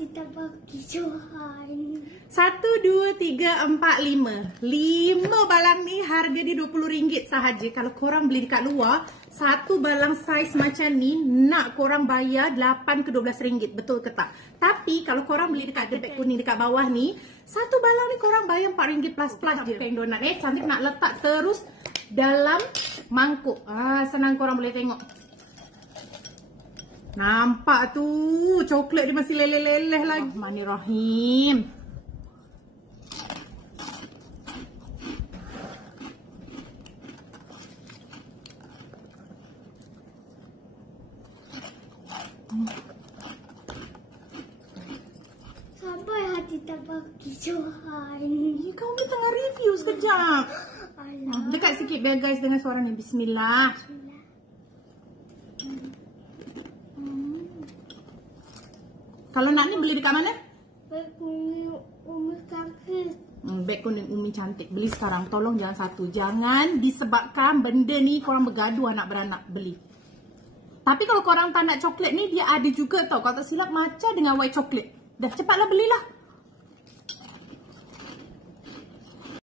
hati tak bagi Johan. 1, 2, 3, 4, 5. 5 balang ni harga dia RM20 sahaja. Kalau korang beli dekat luar, satu balang saiz macam ni nak korang bayar 8 ke 12 ringgit. Betul ke tak? Tapi kalau korang beli dekat beg kuning dekat bawah ni, satu balang ni korang bayar RM4 plus je. Kain donat cantik, nak letak terus dalam mangkuk. Senang korang boleh tengok. Nampak tu, coklat dia masih leleh-leleh lagi. Bismillahirrahmanirrahim. Sampai hati tak bagi Johan. Ya, kau ni tengah review sekejap. Dekat sikit biar guys dengar suara ni. Bismillah. Kalau nak ni beli dekat mana? Beg kuning Umi cantik. Beg kuning Umi cantik. Beli sekarang. Tolong jangan satu. Jangan disebabkan benda ni korang bergaduh anak beranak beli. Tapi kalau korang tak nak coklat ni, dia ada juga tau. Kalau tak silap macam dengan white coklat. Dah cepatlah belilah.